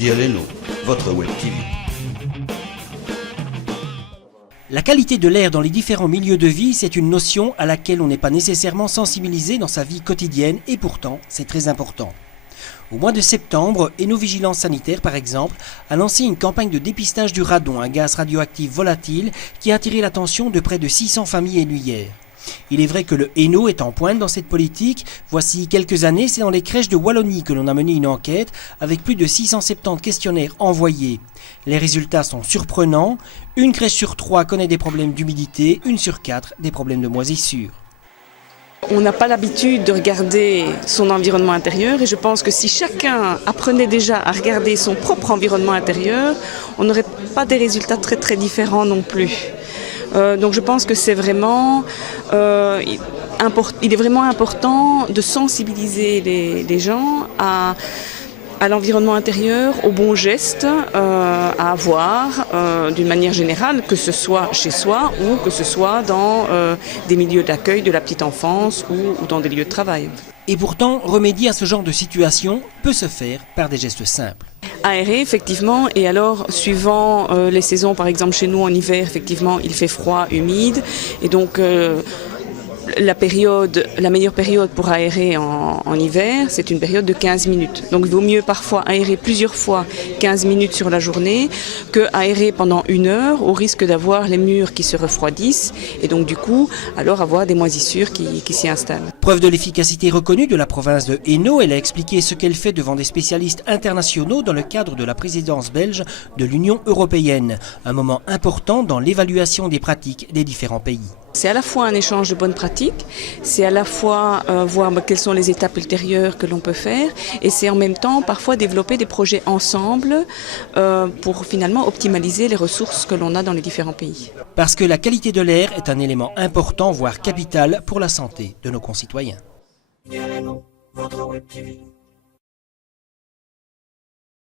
Mondial Hainaut, votre Web TV. La qualité de l'air dans les différents milieux de vie, c'est une notion à laquelle on n'est pas nécessairement sensibilisé dans sa vie quotidienne et pourtant, c'est très important. Au mois de septembre, Hainaut Vigilance Sanitaire, par exemple, a lancé une campagne de dépistage du radon, un gaz radioactif volatile qui a attiré l'attention de près de 600 familles hainauières. Il est vrai que le Hainaut est en pointe dans cette politique. Voici quelques années, c'est dans les crèches de Wallonie que l'on a mené une enquête avec plus de 670 questionnaires envoyés. Les résultats sont surprenants. Une crèche sur 3 connaît des problèmes d'humidité, une sur 4 des problèmes de moisissure. On n'a pas l'habitude de regarder son environnement intérieur et je pense que si chacun apprenait déjà à regarder son propre environnement intérieur, on n'aurait pas des résultats très différents non plus. Donc je pense que c'est vraiment, il est vraiment important de sensibiliser les gens à l'environnement intérieur, aux bons gestes à avoir d'une manière générale, que ce soit chez soi ou que ce soit dans des milieux d'accueil de la petite enfance ou dans des lieux de travail. Et pourtant, remédier à ce genre de situation peut se faire par des gestes simples. Aérer, effectivement, et alors, suivant les saisons, par exemple chez nous en hiver, effectivement, il fait froid, humide, et donc la meilleure période pour aérer en hiver, c'est une période de 15 minutes. Donc il vaut mieux parfois aérer plusieurs fois 15 minutes sur la journée que aérer pendant 1 heure au risque d'avoir les murs qui se refroidissent et donc du coup alors avoir des moisissures qui s'y installent. Preuve de l'efficacité reconnue de la province de Hainaut, elle a expliqué ce qu'elle fait devant des spécialistes internationaux dans le cadre de la présidence belge de l'Union européenne. Un moment important dans l'évaluation des pratiques des différents pays. C'est à la fois un échange de bonnes pratiques, c'est à la fois voir quelles sont les étapes ultérieures que l'on peut faire et c'est en même temps parfois développer des projets ensemble pour finalement optimaliser les ressources que l'on a dans les différents pays. Parce que la qualité de l'air est un élément important, voire capital pour la santé de nos concitoyens. Mondial Hainaut, votre Web TV.